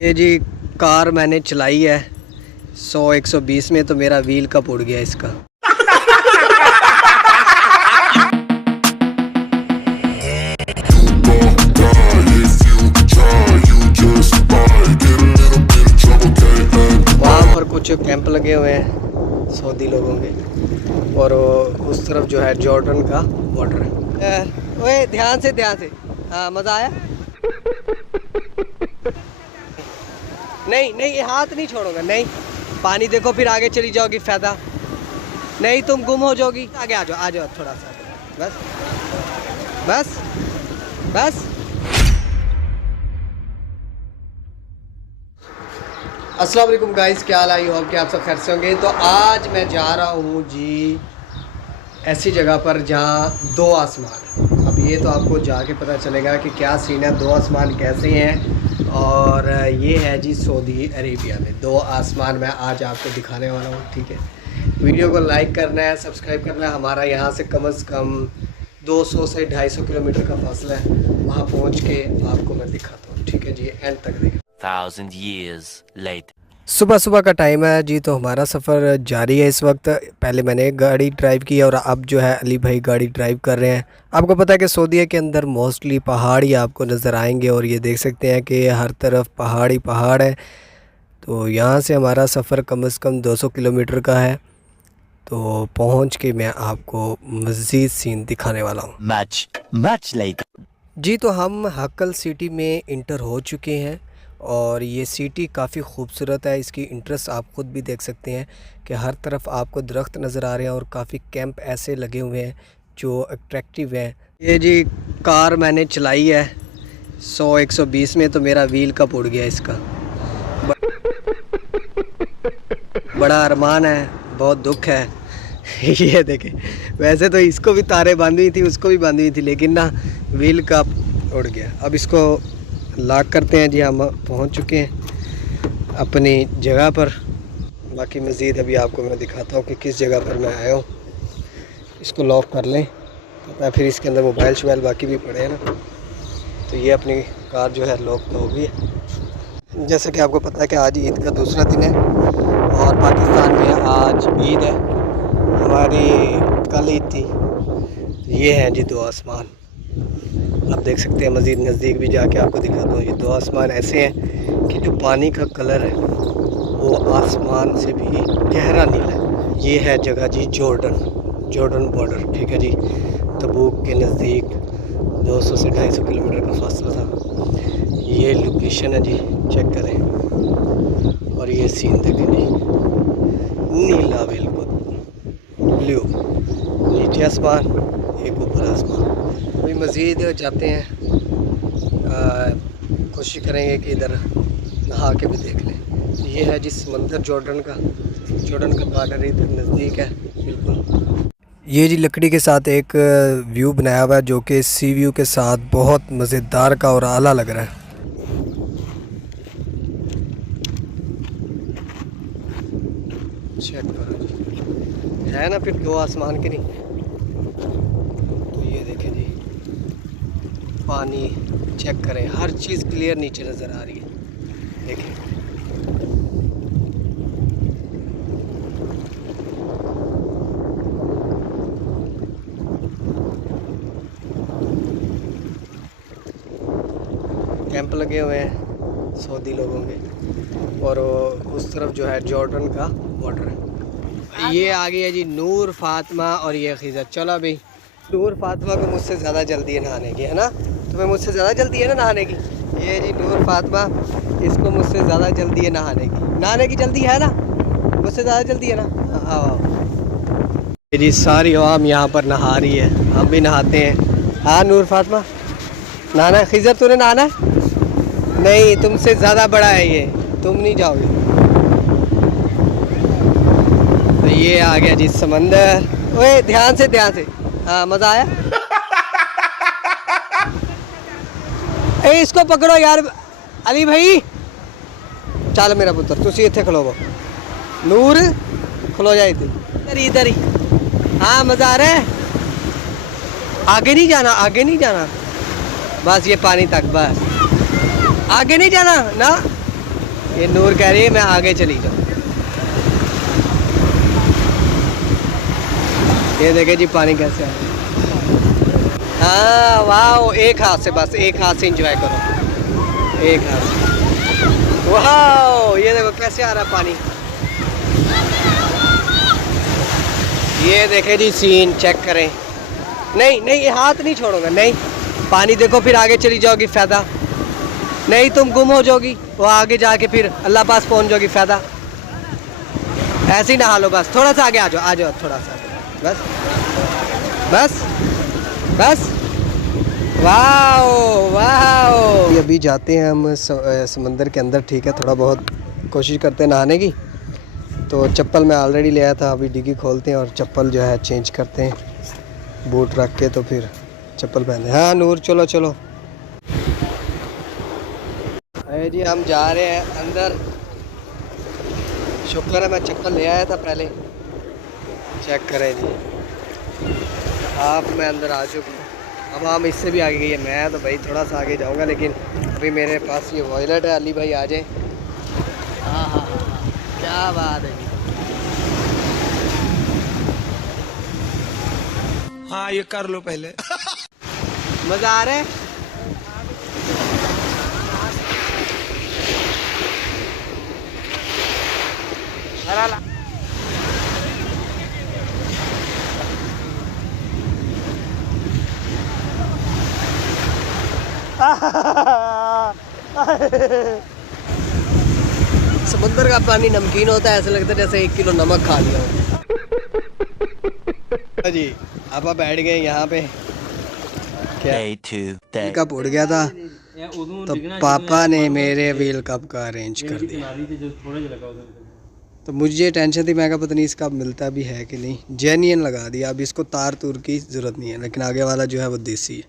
ये जी कार मैंने चलाई है 100-120 में, तो मेरा व्हील कप उड़ गया इसका। वहाँ पर कुछ कैंप लगे हुए हैं सऊदी लोगों के, और उस तरफ जो है जॉर्डन का बॉर्डर है। ओए ध्यान से हाँ, मज़ा आया? नहीं नहीं, हाथ नहीं छोड़ूंगा, नहीं। पानी देखो फिर आगे चली जाओगी, फ़ायदा नहीं, तुम गुम हो जाओगी। आगे आ जाओ थोड़ा सा, बस बस बस। अस्सलाम वालेकुम गाइस, क्या हाल है? होप कि आप सब खैर से होंगे। तो आज मैं जा रहा हूँ जी ऐसी जगह पर जहाँ दो आसमान। अब ये तो आपको जाके पता चलेगा कि क्या सीन है, दो आसमान कैसे हैं। और ये है जी सऊदी अरेबिया में दो आसमान मैं आज आपको दिखाने वाला हूँ, ठीक है। वीडियो को लाइक करना है, सब्सक्राइब करना है। हमारा यहाँ से कम 200 से 250 किलोमीटर का फासला है। वहाँ पहुँच के आपको मैं दिखाता हूँ, ठीक है जी, एंड तक देखिए। 1000 years later. सुबह सुबह का टाइम है जी, तो हमारा सफ़र जारी है इस वक्त। पहले मैंने गाड़ी ड्राइव की और अब जो है अली भाई गाड़ी ड्राइव कर रहे हैं। आपको पता है कि सऊदी के अंदर मोस्टली पहाड़ ही आपको नज़र आएंगे, और ये देख सकते हैं कि हर तरफ पहाड़ ही पहाड़ है। तो यहाँ से हमारा सफ़र कम से कम 200 किलोमीटर का है। तो पहुँच के मैं आपको मज़ीद सीन दिखाने वाला हूँ। Much later. जी तो हम हक्कल सिटी में इंटर हो चुके हैं, और ये सिटी काफ़ी खूबसूरत है। इसकी इंट्रेस्ट आप ख़ुद भी देख सकते हैं कि हर तरफ आपको दरख्त नज़र आ रहे हैं, और काफ़ी कैंप ऐसे लगे हुए हैं जो अट्रैक्टिव हैं। ये जी कार मैंने चलाई है 100-120 में, तो मेरा व्हील कप उड़ गया इसका। बड़ा अरमान है, बहुत दुख है। ये देखें, वैसे तो इसको भी तारे बांधी हुई थी, उसको भी बांधी हुई थी, लेकिन ना व्हील कप उड़ गया। अब इसको लॉक करते हैं जी। हम पहुंच चुके हैं अपनी जगह पर। बाकी मज़ीद अभी आपको मैं दिखाता हूं कि किस जगह पर मैं आया हूं। इसको लॉक कर लें, पता है, फिर इसके अंदर मोबाइल शोबाइल बाकी भी पड़े हैं ना। तो ये अपनी कार जो है लॉक तो होगी। जैसे कि आपको पता है कि आज ईद का दूसरा दिन है, और पाकिस्तान में आज ईद है, हमारी कल ईद थी। ये हैं जी दो आसमान, आप देख सकते हैं। मज़ीद नज़दीक भी जाके आपको दिखाता हूँ। ये दो आसमान ऐसे हैं कि जो पानी का कलर है वो आसमान से भी गहरा नीला है। ये है जगह जी जॉर्डन बॉर्डर, ठीक है जी। तबूक के नज़दीक 200 से 250 किलोमीटर का फासला था। ये लोकेशन है जी, चेक करें। और ये सीन देखें जी, नीला बिल्कुल ब्लू, नीचे आसमान, एक ऊपर आसमान। अभी मज़ीद जाते हैं, कोशिश करेंगे कि इधर नहा के भी देख लें। ये है जिस समंदर जॉर्डन का बॉर्डर इधर नज़दीक है बिल्कुल। ये जी लकड़ी के साथ एक व्यू बनाया हुआ है, जो कि सी व्यू के साथ बहुत मज़ेदार का और आला लग रहा है। चेक करो जी, है ना फिर दो आसमान के नहीं। तो ये देखें जी, पानी चेक करें, हर चीज़ क्लियर नीचे नज़र आ रही है, देखें। कैंप लगे हुए हैं सऊदी लोगों के, और उस तरफ जो है जॉर्डन का बॉर्डर है। ये आ गई है जी नूर फातिमा और ये खिज़र। चलो अभी नूर फातिमा को मुझसे ज़्यादा जल्दी है नहाने की, है ना? तुम्हें मुझसे ज़्यादा जल्दी है ना नहाने की? ये जी नूर फातिमा, इसको मुझसे ज़्यादा जल्दी है नहाने की जल्दी है ना, मुझसे ज़्यादा जल्दी है ना। आओ ये जी सारी आवाम यहाँ पर नहा रही है, हम भी नहाते हैं। हाँ नूर फातिमा, नहाना है? खिज़र तूने नहाना है? नहीं, तुमसे ज़्यादा बड़ा है ये, तुम नहीं जाओगे। तो ये आ गया जी समंदर। ओए ध्यान से हाँ, मज़ा आया? ए इसको पकड़ो यार, अली भाई चल मेरा पुत्र, तुसी इत्थे खलोवो। नूर खलो जा इधर ही। हाँ मज़ा आ रहा है? आगे नहीं जाना, बस ये पानी तक, बस आगे नहीं जाना ना। ये नूर कह रही है मैं आगे चली जाऊँ। ये देखे जी पानी कैसे आ रहा है। हाँ वाह, एक हाथ से, बस एक हाथ से एंजॉय करो, एक हाथ से। वाह ये देखो कैसे आ रहा है पानी। ये देखे जी सीन चेक करें। नहीं नहीं ये हाथ नहीं छोड़ूंगा, नहीं पानी देखो फिर आगे चली जाओगी फ़ायदा नहीं, तुम गुम हो जाओगी, वो आगे जाके फिर अल्लाह पास पहुंच जाओगी, फ़ायदा। ऐसे ही नहा लो बस, थोड़ा सा आगे आ जाओ थोड़ा सा, बस बस बस। Wow wow. अभी जाते हैं हम समंदर के अंदर, ठीक है, थोड़ा बहुत कोशिश करते हैं नहाने की। तो चप्पल मैं ऑलरेडी ले आया था, अभी डिग्गी खोलते हैं और चप्पल जो है चेंज करते हैं, बूट रख के तो फिर चप्पल पहने। हाँ नूर चलो चलो। अरे जी हम जा रहे हैं अंदर। शुक्र है मैं चप्पल ले आया था पहले। चेक करें जी, आप मैं अंदर आ चुका हूँ। अब हम इससे भी आगे गई है, मैं तो भाई थोड़ा सा आगे जाऊँगा, लेकिन अभी मेरे पास ये वॉयलेट है। अली भाई आ जाए। हाँ हाँ हाँ क्या बात है। हाँ ये कर लो पहले। मज़ा आ रहा है। समुद्र का पानी नमकीन होता है, ऐसा लगता है जैसे 1 किलो नमक खा लिया हो। जी अब आप बैठ गए यहाँ पे। क्या Day 2. Day. कप उड़ गया था तो पापा ने मेरे व्हील कप का अरेंज कर दिया। तो मुझे टेंशन थी, मैं कहा पता नहीं इसका मिलता भी है कि नहीं। जेन्युइन लगा दिया, अब इसको तार तूर की ज़रूरत नहीं है, लेकिन आगे वाला जो है वो देसी है।